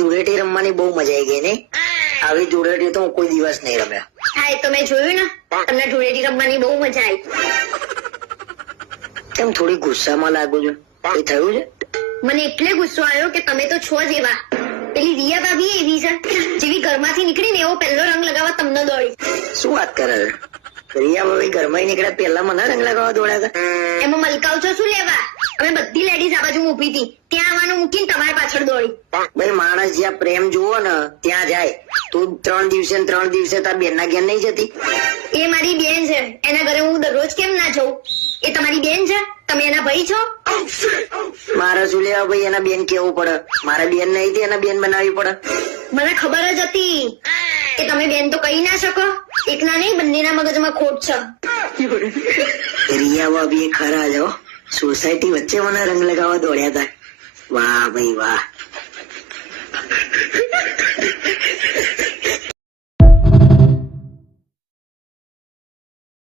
ધૂળેટી રમવાની બહુ મજા આવી ગઈ ને. આવી ધૂળેટી તો હું કોઈ દિવસ નહીં રમ્યા. હા એ તો મેં જોયું ને, તમને ધૂળેટી રમવાની બહુ મજા આવી. કેમ થોડી ગુસ્સામાં લાગુ છું? એ થયું છે? મને એટલે ગુસ્સો આવ્યો કે તમે તો છો જ એવા. પેલી રિયા ભાભી એવી છે, જેવી ઘરમાંથી નીકળીને એવો પહેલો રંગ લગાવવા તમને દોડી. શું વાત કરે છે? રિયા ભાભી ઘરમાં નીકળ્યા પહેલા મને રંગ લગાવવા દોડ્યા હતા. એમાં મલકાવ છો શું લેવા? અમે બધી લેડીઝ આ બાજુ ઊભી હતી, ત્યાં આવવાનું મૂકીને તમારી પાછળ દોડી. ભાઈ માણસ જ્યાં પ્રેમ જુઓ ને ત્યાં જાય. તું 3 દિવસે ને 3 દિવસે તાર બેન ના ઘેર નહીં જતી? એ મારી બેન છે, એના ઘરે હું દરરોજ કેમ ના જઉં? એ તમારી બેન છે, તમે એના ભાઈ છો. મારે શું લેવા ભાઈ એના બેન કેવું પડે? મારે બેન નહીં હતી, એના બેન બનાવવી પડે. મને ખબર જ હતી કે તમે બેન તો કહી ના શકો. એકના નહીં, બંનેના મગજમાં ખોટ છે. રિયા ભાભી ખરા જ હો. સોસાયટી વચ્ચે મને રંગ લગાવવા દોડ્યા હતા. વાહ ભાઈ વાહ.